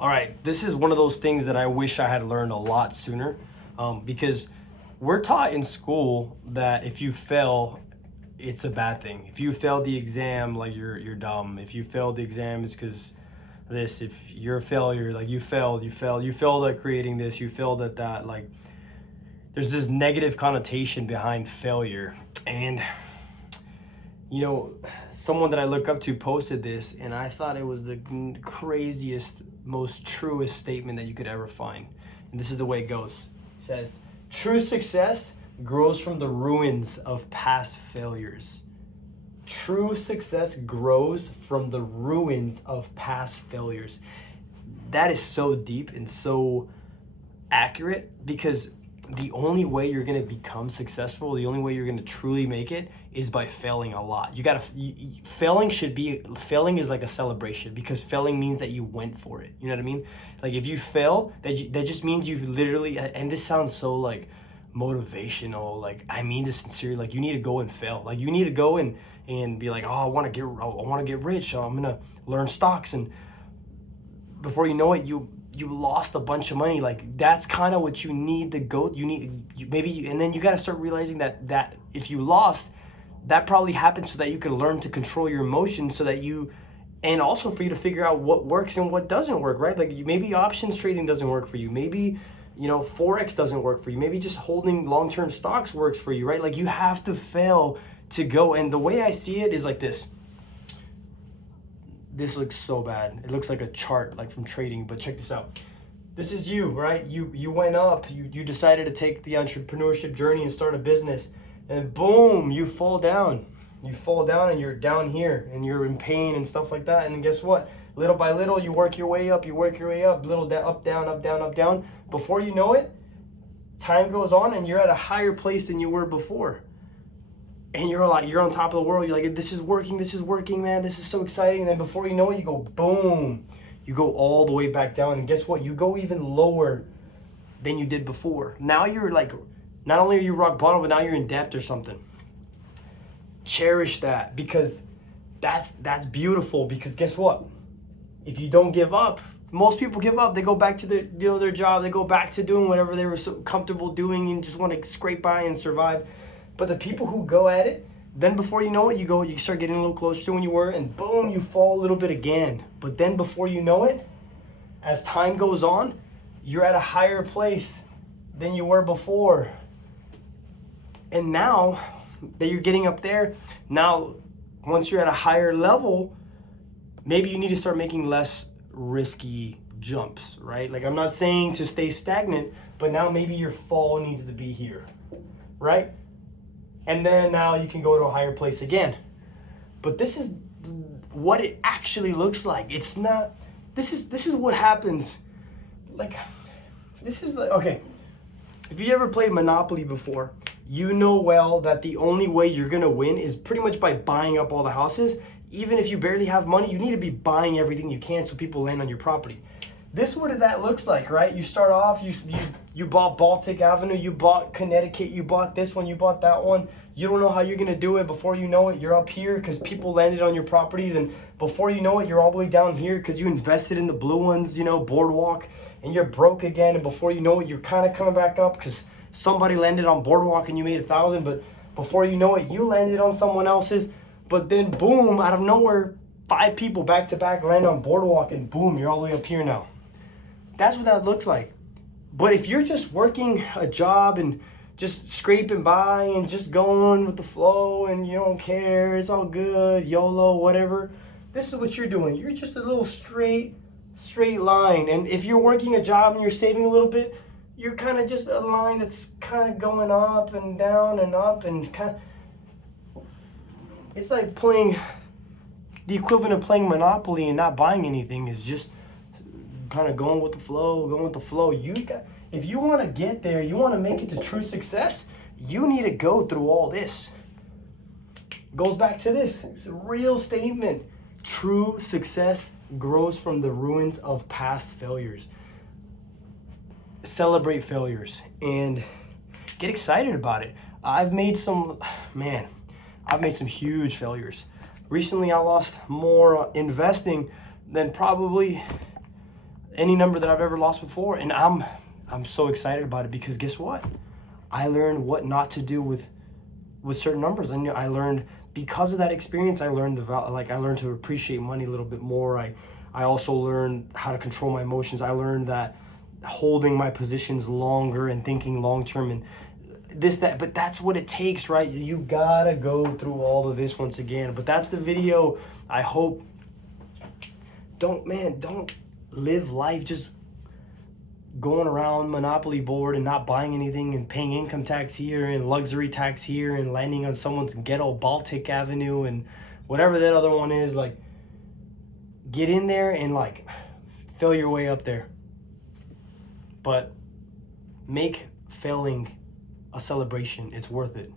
All right, this is one of those things that I wish I had learned a lot sooner, because we're taught in school that if you fail, it's a bad thing. If you fail the exam, like you're dumb. If you failed the exam, it's because this. If you're a failure, like you failed at creating this, you failed at that. Like there's this negative connotation behind failure, and you know, someone that I look up to posted this, and I thought it was the craziest, most truest statement that you could ever find. And this is the way it goes. It says, "True success grows from the ruins of past failures." True success grows from the ruins of past failures. That is so deep and so accurate, because the only way you're going to become successful, the only way you're going to truly make it is by failing a lot. You got to failing is like a celebration, because failing means that you went for it. You know what I mean? Like if you fail, that just means you literally, and this sounds so like motivational, like I mean this sincerely, like you need to go and fail. Like you need to go and be like, "Oh, I want to get rich. So I'm going to learn stocks." And before you know it, you lost a bunch of money. Like that's kind of what you need to go. And then you got to start realizing that if you lost, that probably happened so that you can learn to control your emotions, so that you, and also for you to figure out what works and what doesn't work, right? Like maybe options trading doesn't work for you. Maybe, Forex doesn't work for you. Maybe just holding long-term stocks works for you, right? Like you have to fail to go. And the way I see it is like this. This looks so bad. It looks like a chart, like from trading, but check this out. This is you, right? You went up, you decided to take the entrepreneurship journey and start a business, and boom, you fall down. You fall down and you're down here and you're in pain and stuff like that. And then guess what? Little by little, you work your way up, little down, up, down, up, down, up, down. Before you know it, time goes on and you're at a higher place than you were before. And you're on top of the world. You're like, this is working, man. This is so exciting. And then before you know it, you go boom. You go all the way back down. And guess what? You go even lower than you did before. Now you're like, not only are you rock bottom, but now you're in debt or something. Cherish that, because that's beautiful. Because guess what? If you don't give up, most people give up. They go back to their job. They go back to doing whatever they were so comfortable doing and just want to scrape by and survive. But the people who go at it, then before you know it, you start getting a little closer to when you were, and boom, you fall a little bit again. But then before you know it, as time goes on, you're at a higher place than you were before. And now that you're getting up there, now once you're at a higher level, maybe you need to start making less risky jumps, right? Like I'm not saying to stay stagnant, but now maybe your fall needs to be here, right? And then now you can go to a higher place again. But this is what it actually looks like. It's not, this is what happens. Like, this is like, okay, if you ever played Monopoly before, you know well that the only way you're gonna win is pretty much by buying up all the houses. Even if you barely have money, you need to be buying everything you can so people land on your property. This is what that looks like, right? You start off, you bought Baltic Avenue, you bought Connecticut, you bought this one, you bought that one. You don't know how you're gonna do it. Before you know it, you're up here because people landed on your properties, and before you know it, you're all the way down here because you invested in the blue ones, Boardwalk, and you're broke again. And before you know it, you're kind of coming back up because somebody landed on Boardwalk and you made 1,000, but before you know it, you landed on someone else's. But then boom, out of nowhere, 5 people back to back land on Boardwalk, and boom, you're all the way up here now. That's what that looks like. But if you're just working a job and just scraping by and just going with the flow and you don't care, it's all good, YOLO, whatever, this is what you're doing. You're just a little straight line. And if you're working a job and you're saving a little bit, you're kind of just a line that's kind of going up and down and up and kind of, it's like playing, the equivalent of playing Monopoly and not buying anything is just kind of going with the flow. If you want to get there, you want to make it to true success, you need to go through all this. Goes back to this. It's a real statement. True success grows from the ruins of past failures. Celebrate failures and get excited about it. I've made some huge failures. Recently, I lost more investing than probably any number that I've ever lost before. And I'm so excited about it because guess what? I learned what not to do with certain numbers. And I learned, because of that experience, I learned I learned to appreciate money a little bit more. I also learned how to control my emotions. I learned that holding my positions longer and thinking long term and but that's what it takes, right? You gotta go through all of this once again. But that's the video. I hope, don't live life just going around Monopoly board and not buying anything and paying income tax here and luxury tax here and landing on someone's ghetto Baltic Avenue and whatever that other one is. Like, get in there and like fail your way up there, but make failing a celebration. It's worth it.